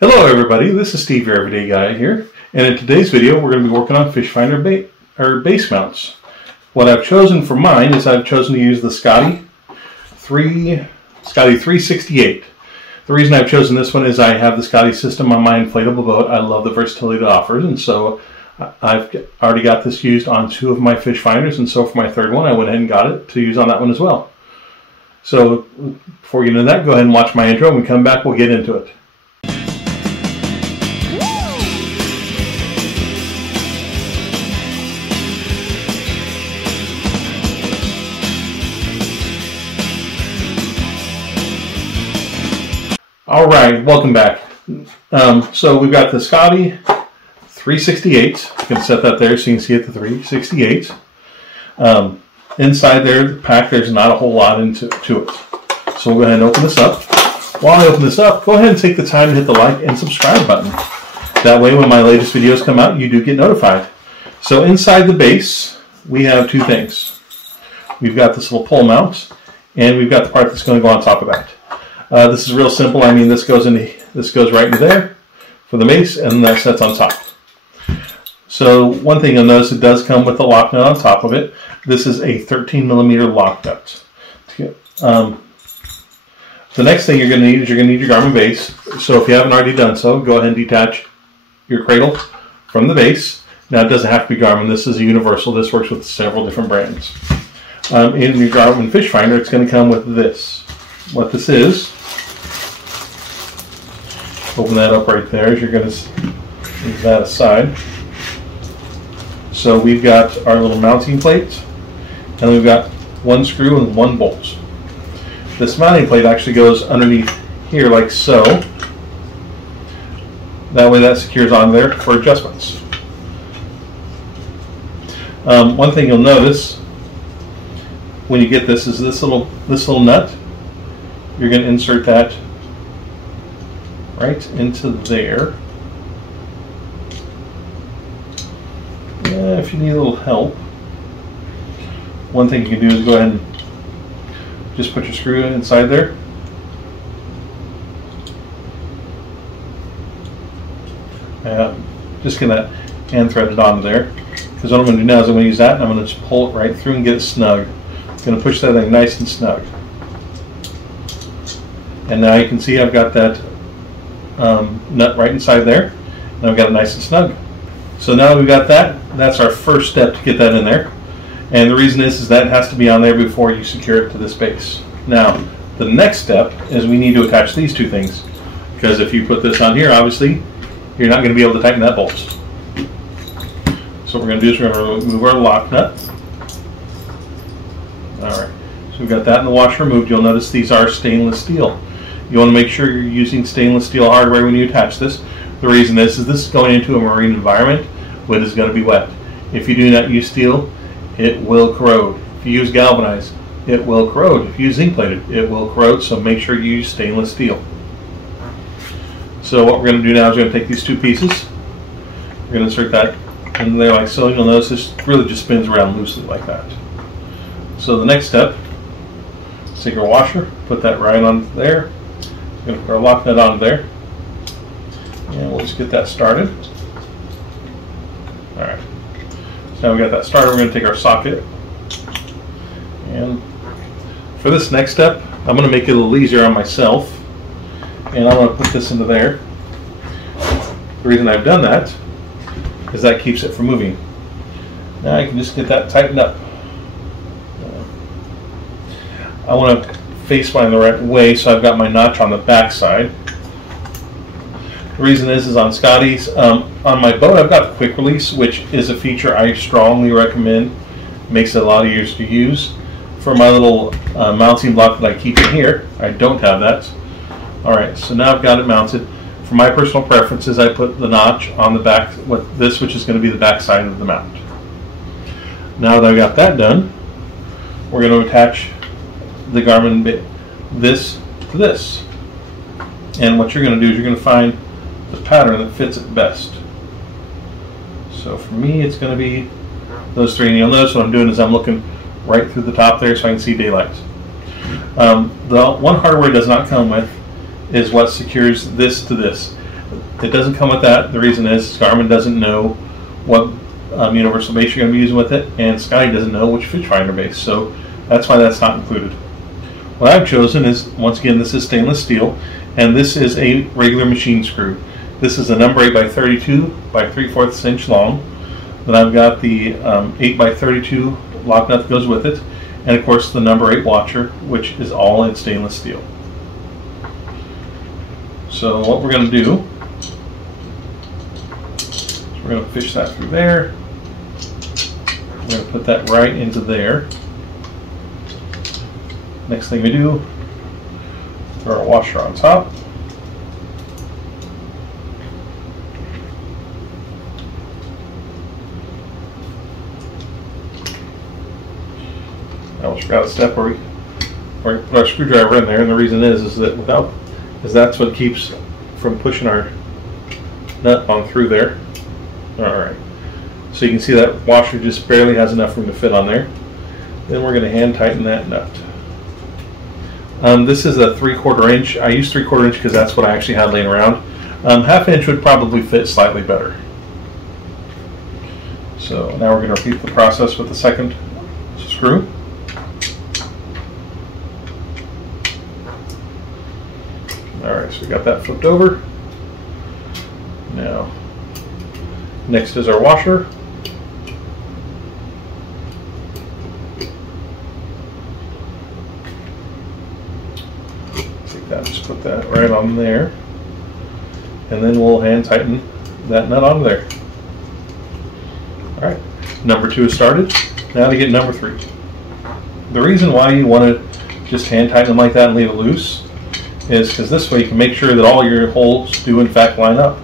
Hello everybody, this is Steve, your everyday guy here, and in today's video we're going to be working on fish finder base mounts. What I've chosen for mine is I've chosen to use the Scotty 368. The reason I've chosen this one is I have the Scotty system on my inflatable boat. I love the versatility it offers, and so I've already got this used on 2 of my fish finders, and so for my 3rd one I went ahead and got it to use on that one as well. So before we get into that, go ahead and watch my intro. When we come back, we'll get into it. All right, welcome back. So we've got the Scotty 368. You can set that there so you can see it, the 368. Inside there, the pack, there's not a whole lot into it. So we'll go ahead and open this up. While I open this up, go ahead and take the time to hit the like and subscribe button. That way, when my latest videos come out, you do get notified. So inside the base, we have 2 things. We've got this little pole mount, and we've got the part that's going to go on top of that. This is real simple. I mean, this goes right into there for the base, and that sets on top. So one thing you'll notice, it does come with a lock nut on top of it. This is a 13mm lock nut. The next thing you're going to need is your Garmin base. So if you haven't already done so, go ahead and detach your cradle from the base. Now it doesn't have to be Garmin. This is a universal. This works with several different brands. In your Garmin fish finder, it's going to come with this. What this is, open that up right there as you're going to move that aside. So we've got our little mounting plate, and we've got 1 screw and 1 bolt. This mounting plate actually goes underneath here like so. That way that secures on there for adjustments. One thing you'll notice when you get this is this little nut. You're going to insert that right into there. If you need a little help, one thing you can do is go ahead and just put your screw inside there. Just get that hand threaded onto there. Because what I'm going to do now is I'm going to use that and I'm going to just pull it right through and get it snug. I'm going to push that thing nice and snug. And now you can see I've got that nut right inside there, and I've got it nice and snug. So now we've got that. That's our first step to get that in there. And the reason is that it has to be on there before you secure it to this base. Now, the next step is we need to attach these 2 things. Because if you put this on here, obviously, you're not going to be able to tighten that bolt. So what we're going to do is we're going to remove our lock nut. Alright, so we've got that in the washer removed. You'll notice these are stainless steel. You want to make sure you're using stainless steel hardware when you attach this. The reason is this is going into a marine environment where it is going to be wet. If you do not use steel, it will corrode. If you use galvanized, it will corrode. If you use zinc plated, it will corrode, so make sure you use stainless steel. So what we're going to do now is we're going to take these 2 pieces. We're going to insert that in there like so. You'll notice this really just spins around loosely like that. So the next step, take our washer, put that right on there. We're going to put our lock nut on there, and we'll just get that started. Alright, so now we got that started, we're going to take our socket, and for this next step, I'm going to make it a little easier on myself, and I'm going to put this into there. The reason I've done that is that keeps it from moving. Now I can just get that tightened up. I want to face mine the right way, so I've got my notch on the back side. The reason is on Scotty's, on my boat I've got the quick release, which is a feature I strongly recommend. Makes it a lot easier to use. For my little mounting block that I keep in here, I don't have that. Alright, so now I've got it mounted. For my personal preferences, I put the notch on the back, with this, which is going to be the back side of the mount. Now that I've got that done, we're going to attach the Garmin this to this. And what you're going to do is you're going to find the pattern that fits it best. So for me, it's going to be those 3. And you'll notice what I'm doing is I'm looking right through the top there so I can see daylight. The one hardware does not come with is what secures this to this. It doesn't come with that. The reason is Garmin doesn't know what universal base you're going to be using with it, and Scotty doesn't know which fish finder base, so that's why that's not included. What I've chosen is, once again, this is stainless steel, and this is a regular machine screw. This is a number 8 by 32 by 3/4 inch long. Then I've got the 8 by 32 lock nut that goes with it, and of course the number 8 washer, which is all in stainless steel. So what we're going to do, we're going to fish that through there. We're going to put that right into there. Next thing we do, throw our washer on top. I almost forgot a step where we put our screwdriver in there, and the reason is that that's what keeps from pushing our nut on through there. Alright, so you can see that washer just barely has enough room to fit on there. Then we're going to hand tighten that nut. This is a 3/4 inch. I use 3/4 inch because that's what I actually had laying around. 1/2 inch would probably fit slightly better. So now we're going to repeat the process with the second screw. Alright, so we got that flipped over. Now, next is our washer. Take that, just put that right on there. And then we'll hand tighten that nut on there. Alright, number 2 is started. Now to get number 3. The reason why you want to just hand tighten them like that and leave it loose is because this way you can make sure that all your holes do in fact line up.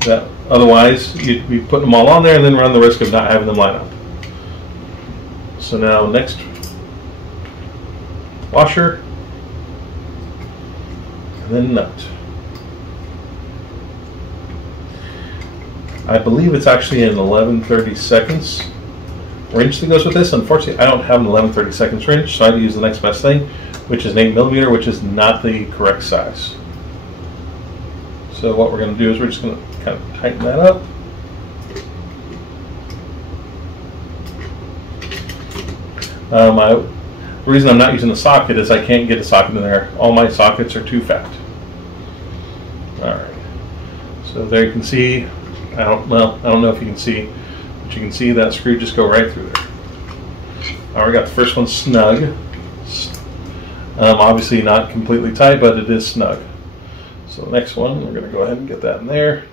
That otherwise you'd be putting them all on there and then run the risk of not having them line up. So now next, washer, and then nut. I believe it's actually an 11/32 wrench that goes with this. Unfortunately, I don't have an 11/32 wrench, so I had to use the next best thing, which is an 8mm, which is not the correct size. So what we're going to do is we're just going to kind of tighten that up. The reason I'm not using a socket is I can't get a socket in there. All my sockets are too fat. Alright, so there you can see, I don't know if you can see, but you can see that screw just go right through there. Alright, we got the first one snug. Obviously not completely tight, but it is snug. So the next one, we're going to go ahead and get that in there.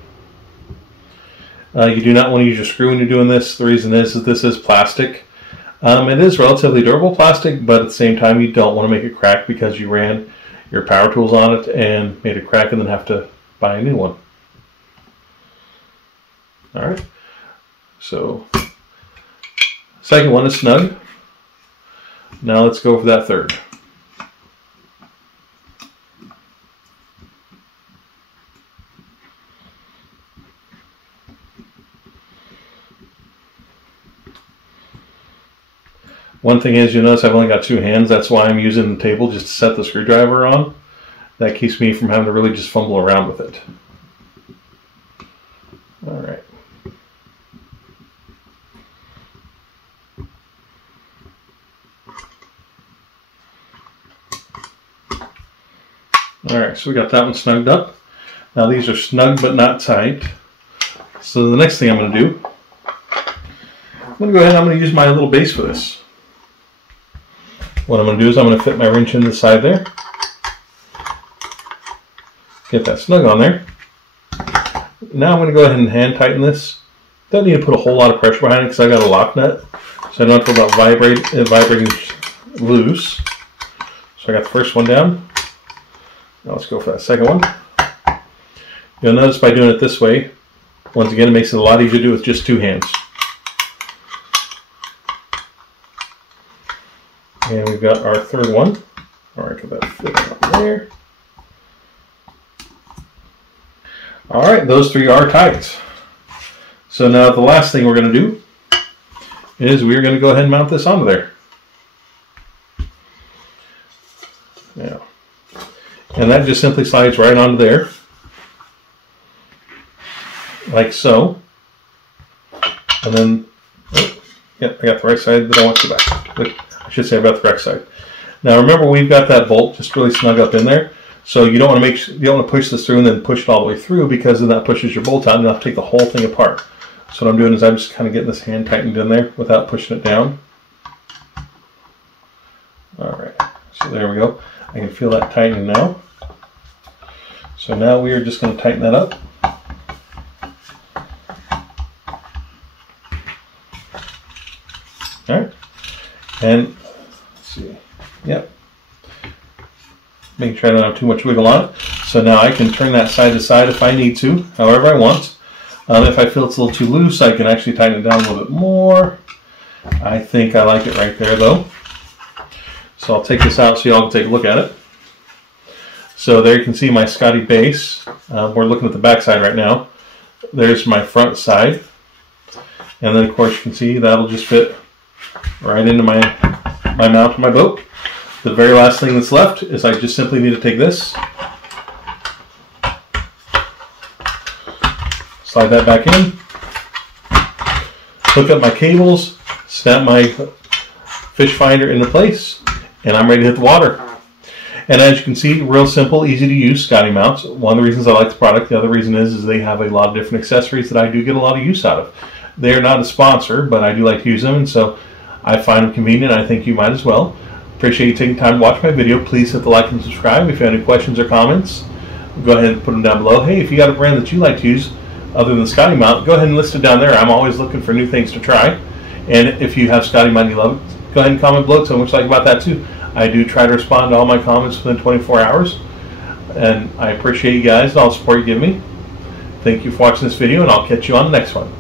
You do not want to use your screw when you're doing this. The reason is that this is plastic. It is relatively durable plastic, but at the same time you don't want to make it crack because you ran your power tools on it and made it crack and then have to buy a new one. Alright, so second one is snug. Now let's go for that third. One thing is, you'll notice I've only got 2 hands. That's why I'm using the table just to set the screwdriver on. That keeps me from having to really just fumble around with it. Alright. Alright, so we got that one snugged up. Now these are snug but not tight. So the next thing I'm going to do, I'm going to go ahead and I'm going to use my little base for this. What I'm going to do is I'm going to fit my wrench in the side there. Get that snug on there. Now I'm going to go ahead and hand tighten this. Don't need to put a whole lot of pressure behind it because I got a lock nut. So I don't have to about vibrating loose. So I got the first one down. Now let's go for that second one. You'll notice by doing it this way, once again, it makes it a lot easier to do with just 2 hands. And we've got our third one. Alright, get that fit on there. Alright, those 3 are tight. So now the last thing we're going to do is we're going to go ahead and mount this onto there. Now, and that just simply slides right onto there. like so. And then, oh, yeah, I got the right side that I want to go back. I should say I've got the correct side. Now remember, we've got that bolt just really snug up in there. So you don't want to push this through and then push it all the way through, because then that pushes your bolt out and you'll have to take the whole thing apart. So what I'm doing is I'm just kind of getting this hand tightened in there without pushing it down. All right, so there we go. I can feel that tightening now. So now we are just going to tighten that up. All right, and let's see, yep. Making sure I don't have too much wiggle on it. So now I can turn that side to side if I need to, however I want. If I feel it's a little too loose, I can actually tighten it down a little bit more. I think I like it right there though. So I'll take this out so y'all can take a look at it. So there you can see my Scotty base. We're looking at the back side right now. There's my front side. And then of course you can see that'll just fit right into my mount on my boat. The very last thing that's left is I just simply need to take this, slide that back in, hook up my cables, snap my fish finder into place, and I'm ready to hit the water. And as you can see, real simple, easy to use Scotty mounts. One of the reasons I like the product, the other reason is they have a lot of different accessories that I do get a lot of use out of. They're not a sponsor, but I do like to use them, and so I find them convenient. I think you might as well. Appreciate you taking time to watch my video. Please hit the like and subscribe. If you have any questions or comments, go ahead and put them down below. Hey, if you got a brand that you like to use other than Scotty mount, go ahead and list it down there. I'm always looking for new things to try. And if you have Scotty mount and you love it, go ahead and comment below. Tell me what you like about that too. I do try to respond to all my comments within 24 hours. And I appreciate you guys and all the support you give me. Thank you for watching this video, and I'll catch you on the next one.